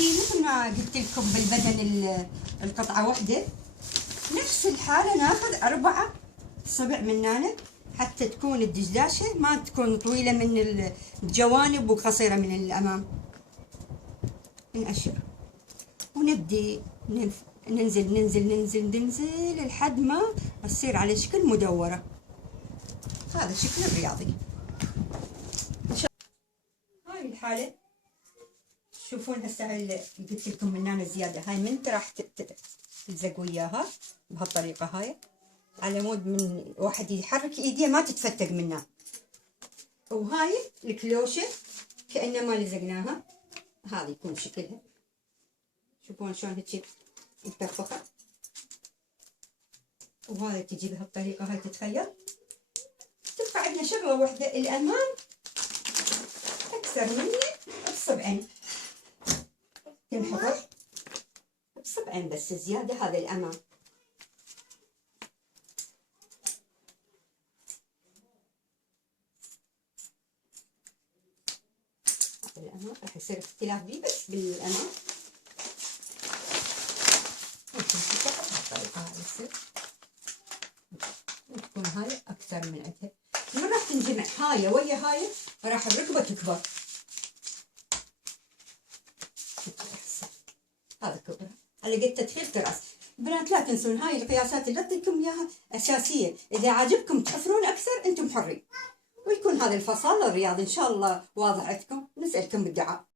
نجي مثل ما قلت لكم بالبدن القطعة واحدة، نفس الحالة ناخذ 4 صبع من هنا حتى تكون الدشداشة ما تكون طويلة من الجوانب وقصيرة من الأمام. نأشر ونبدي ننزل ننزل ننزل ننزل لحد ما تصير على شكل مدورة. هذا الشكل الرياضي. هاي الحالة تشوفون هسه اللي قلت لكم من هنا الزيادة هاي من راح تلزق وياها بهالطريقة هاي، على مود من واحد يحرك ايديه ما تتفتق منها. وهاي الكلوشة كأنه ما لزقناها، هذه يكون شكلها. شوفون شلون هيك مفرفخة. وهذا تجي بهالطريقة هاي تتخيل. تبقى عندنا شغلة واحدة، الأمام أكثر مني بصبعين، تنحفر بصبعين بس زيادة. هذا الأمام راح يصير اختلاف بيه بس بالأمام. بالطريقة هاي يصير تكون هاي أكثر من عندها. من راح تنجمع هاي ويا هاي راح الركبة تكبر. هذا كبر على قد تدخيل تراس. بنات لا تنسون هاي القياسات اللي اعطيكم اياها اساسيه، اذا عاجبكم تحفرون اكثر انتم حرين. ويكون هذا الفصل الرياضي ان شاء الله واضح عندكم. نسالكم بالدعاء.